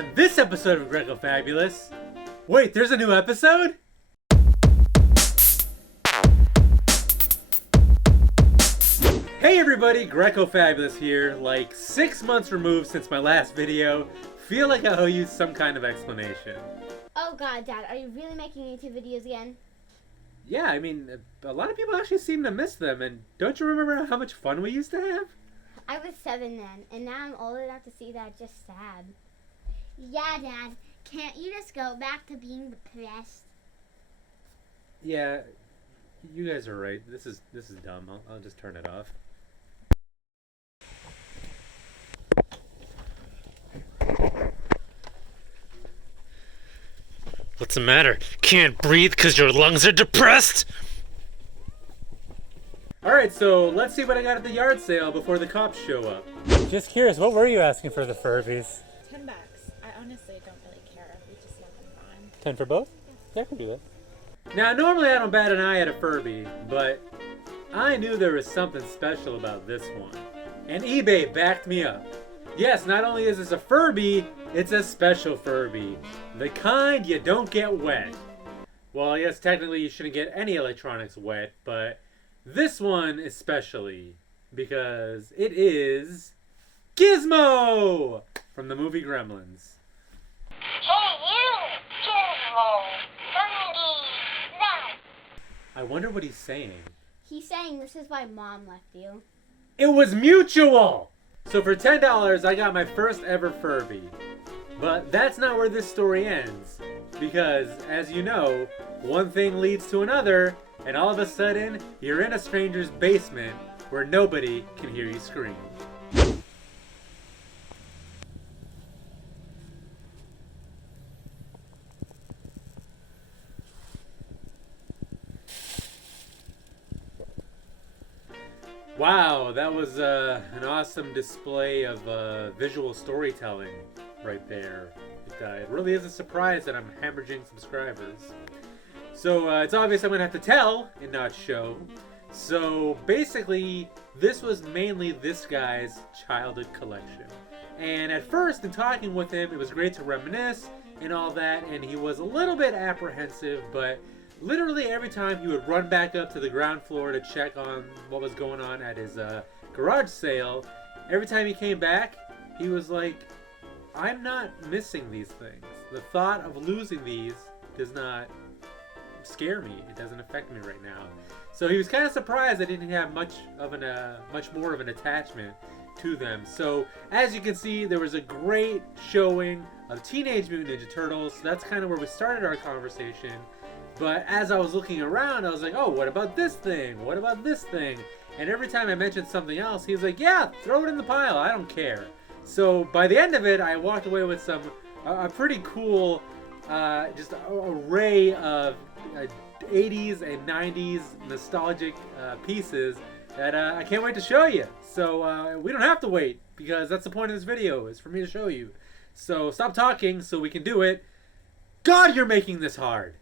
On this episode of Grecofabulous... Wait, there's a new episode? Hey everybody, Grecofabulous here. Like 6 months removed since my last video. Feel like I owe you some kind of explanation. Oh god, Dad, are you really making YouTube videos again? Yeah, I mean, a lot of people actually seem to miss them, and don't you remember how much fun we used to have? I was 7 then, and now I'm old enough to see that. Just sad. Yeah, Dad. Can't you just go back to being depressed? Yeah, you guys are right. This is dumb. I'll just turn it off. What's the matter? Can't breathe because your lungs are depressed? Alright, so let's see what I got at the yard sale before the cops show up. Just curious, what were you asking for the Furbies? $10. I honestly don't really care. We just let them run. 10 for both? Yeah, I can do that. Now, normally I don't bat an eye at a Furby, but I knew there was something special about this one. And eBay backed me up. Yes, not only is this a Furby, it's a special Furby. The kind you don't get wet. Well, yes, technically you shouldn't get any electronics wet, but this one especially, because it is Gizmo from the movie Gremlins. Hey you, Gizmo, Fundy, that. I wonder what he's saying. He's saying this is why Mom left you. It was mutual! So for $10, I got my first ever Furby. But that's not where this story ends. Because, as you know, one thing leads to another, and all of a sudden, you're in a stranger's basement where nobody can hear you scream. Wow, that was an awesome display of visual storytelling right there. It really is a surprise that I'm hemorrhaging subscribers. So it's obvious I'm going to have to tell and not show. So basically, this was mainly this guy's childhood collection. And at first, in talking with him, it was great to reminisce and all that, and he was a little bit apprehensive, but literally every time he would run back up to the ground floor to check on what was going on at his garage sale, every time he came back, he was like, I'm not missing these things. The thought of losing these does not scare me. It doesn't affect me right now. So he was kind of surprised I didn't have much more of an attachment to them. So as you can see, there was a great showing of Teenage Mutant Ninja Turtles. So that's kind of where we started our conversation. But as I was looking around, I was like, oh, what about this thing? What about this thing? And every time I mentioned something else, he was like, yeah, throw it in the pile. I don't care. So by the end of it, I walked away with a pretty cool just array of 80s and 90s nostalgic pieces that I can't wait to show you. So we don't have to wait, because that's the point of this video, is for me to show you. So stop talking so we can do it. God, you're making this hard.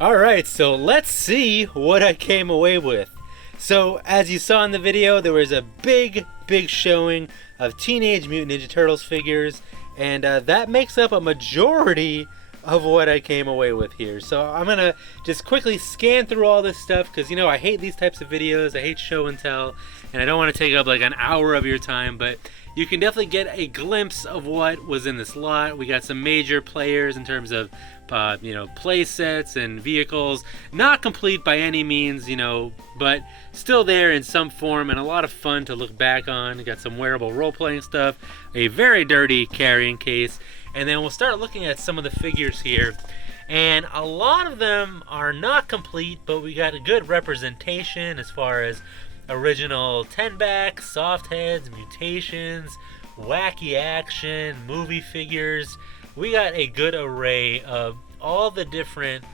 Alright, so let's see what I came away with. So, as you saw in the video, there was a big showing of Teenage Mutant Ninja Turtles figures, and that makes up a majority of what I came away with here. So I'm gonna just quickly scan through all this stuff, because, you know, I hate these types of videos. I hate show and tell, and I don't want to take up like an hour of your time, but you can definitely get a glimpse of what was in this lot. We got some major players in terms of play sets and vehicles. Not complete by any means, but still there in some form, and a lot of fun to look back on. We got some wearable role-playing stuff, a very dirty carrying case, and then we'll start looking at some of the figures here. And a lot of them are not complete, but we got a good representation as far as original 10-back, soft heads, mutations, wacky action, movie figures. We got a good array of all the different,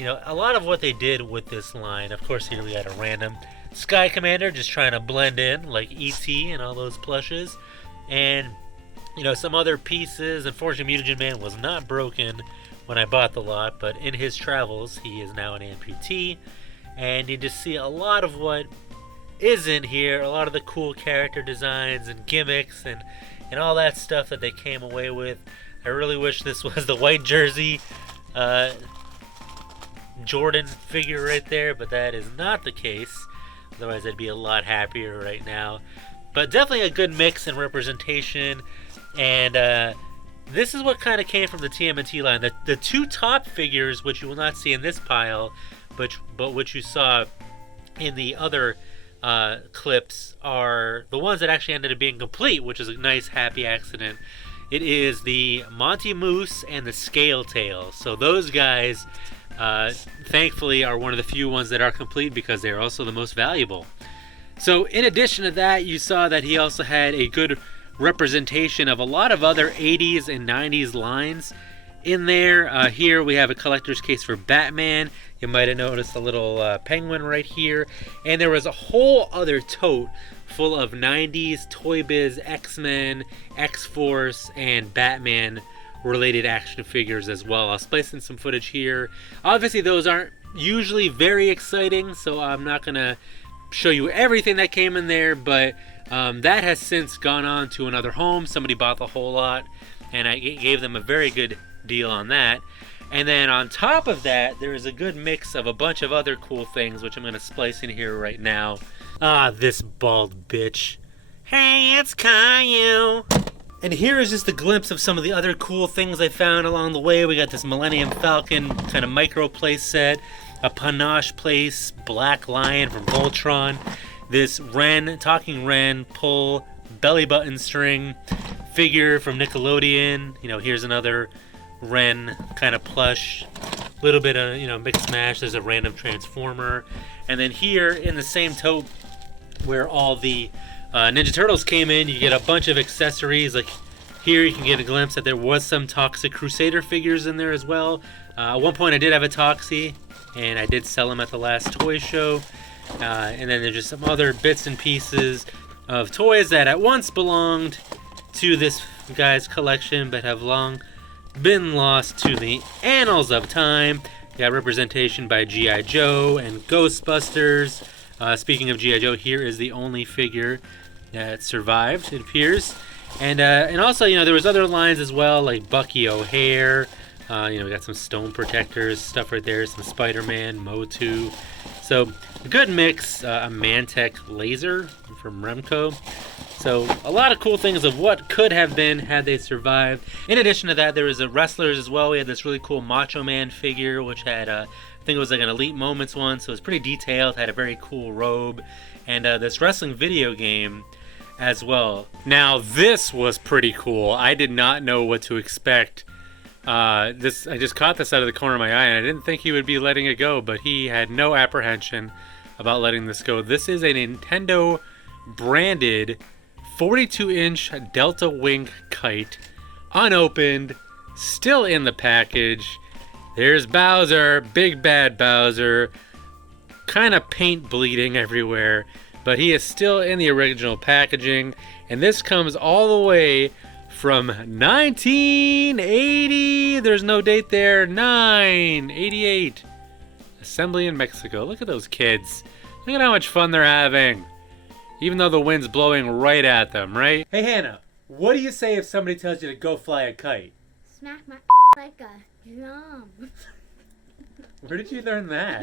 a lot of what they did with this line. Of course, here we got a random Sky Commander just trying to blend in like E.T. and all those plushes. And, some other pieces. Unfortunately, Mutagen Man was not broken when I bought the lot, but in his travels, he is now an amputee. And you just see a lot of what isn't here, a lot of the cool character designs and gimmicks and all that stuff that they came away with. I really wish this was the white jersey Jordan figure right there, but that is not the case. Otherwise, I'd be a lot happier right now. But definitely a good mix and representation. And this is what kind of came from the TMNT line. The two top figures, which you will not see in this pile, but which you saw in the other clips, are the ones that actually ended up being complete, which is a nice, happy accident. It is the Monty Moose and the Scale Tail. So those guys, thankfully, are one of the few ones that are complete because they are also the most valuable. So in addition to that, you saw that he also had a good representation of a lot of other 80s and 90s lines in there. Here we have a collector's case for Batman. You might have noticed a little penguin right here. And there was a whole other tote full of 90s Toy Biz, X-Men, X-Force, and Batman related action figures as well. I'll splice in some footage here. Obviously those aren't usually very exciting, so I'm not going to show you everything that came in there, but that has since gone on to another home. Somebody bought the whole lot, and I gave them a very good deal on that. And then on top of that, there is a good mix of a bunch of other cool things, which I'm going to splice in here right now. Ah, this bald bitch. Hey, it's Caillou. And here is just a glimpse of some of the other cool things I found along the way. We got this Millennium Falcon kind of micro play set, a Panache Place Black Lion from Voltron, this Ren, Talking Ren pull belly button string figure from Nickelodeon. You know, here's another Ren kind of plush, little bit of, you know, mixed mash. There's a random Transformer. And then here in the same tote where all the Ninja Turtles came in, you get a bunch of accessories. Like here you can get a glimpse that there was some Toxic Crusader figures in there as well. At one point I did have a Toxie, and I did sell them at the last toy show. And then there's just some other bits and pieces of toys that at once belonged to this guy's collection but have long been lost to the annals of time. You got representation by G.I. Joe and Ghostbusters. Speaking of G.I. Joe, here is the only figure that survived, it appears. And also, you know, there was other lines as well, like Bucky O'Hare. You know, we got some Stone Protectors, stuff right there, some Spider-Man, Motu. So, a good mix, a Mantech laser from Remco. So, a lot of cool things of what could have been had they survived. In addition to that, there was a wrestlers as well. We had this really cool Macho Man figure, which had, I think it was like an Elite Moments one, so it was pretty detailed, had a very cool robe. And this wrestling video game as well. Now, this was pretty cool. I did not know what to expect. I just caught this out of the corner of my eye, and I didn't think he would be letting it go, but he had no apprehension about letting this go. This is a Nintendo branded 42-inch Delta Wing kite, unopened, still in the package. There's Bowser, big bad Bowser, kind of paint bleeding everywhere, but he is still in the original packaging, and this comes all the way from 1980. There's no date there. 988. Assembly in Mexico. Look at those kids. Look at how much fun they're having. Even though the wind's blowing right at them, right? Hey, Hannah, what do you say if somebody tells you to go fly a kite? Smack my like a drum. Where did you learn that?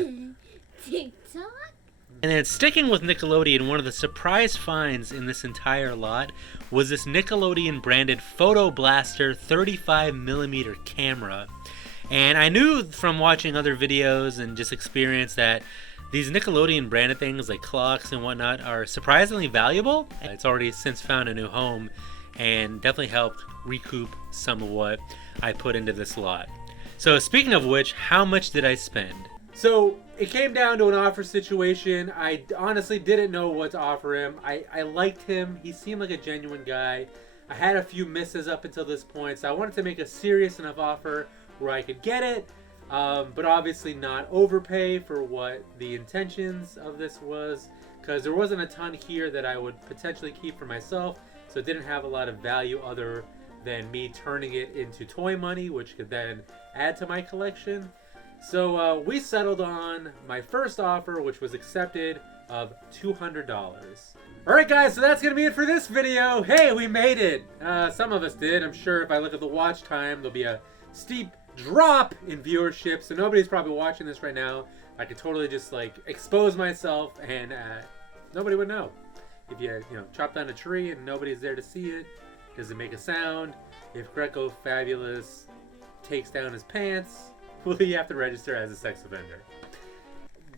TikTok? And then sticking with Nickelodeon, one of the surprise finds in this entire lot was this Nickelodeon branded Photo Blaster 35mm camera. And I knew from watching other videos and just experience that these Nickelodeon branded things like clocks and whatnot are surprisingly valuable. It's already since found a new home and definitely helped recoup some of what I put into this lot. So speaking of which, how much did I spend? So it came down to an offer situation. I honestly didn't know what to offer him. I liked him. He seemed like a genuine guy. I had a few misses up until this point, so I wanted to make a serious enough offer where I could get it, but obviously not overpay for what the intentions of this was, because there wasn't a ton here that I would potentially keep for myself, so it didn't have a lot of value other than me turning it into toy money, which could then add to my collection. So we settled on my first offer, which was accepted of $200. Alright guys, so that's going to be it for this video. Hey, we made it! Some of us did. I'm sure if I look at the watch time, there'll be a steep drop in viewership, so nobody's probably watching this right now. I could totally just like expose myself and nobody would know. If you chop down a tree and nobody's there to see it, does it make a sound? If Grecofabulous takes down his pants, will he have to register as a sex offender?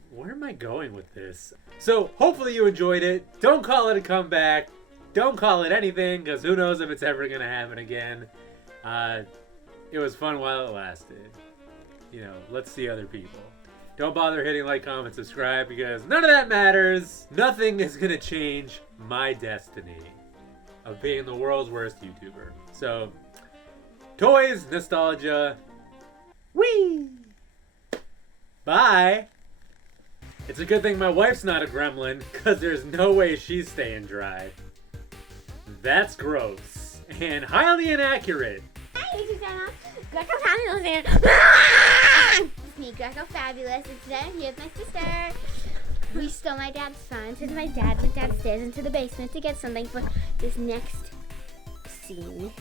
Where am I going with this? So hopefully you enjoyed it. Don't call it a comeback. Don't call it anything, because who knows if it's ever going to happen again. It was fun while it lasted. Let's see other people. Don't bother hitting like, comment, subscribe, because none of that matters. Nothing is going to change my destiny of being the world's worst YouTuber. So, toys, nostalgia, whee! Bye! It's a good thing my wife's not a gremlin, because there's no way she's staying dry. That's gross. And highly inaccurate. Hi, YouTube channel. Grecofabulous here. It's me, Grecofabulous, and today I'm here with my sister. We stole my dad's phone since my dad went downstairs into the basement to get something for this next scene.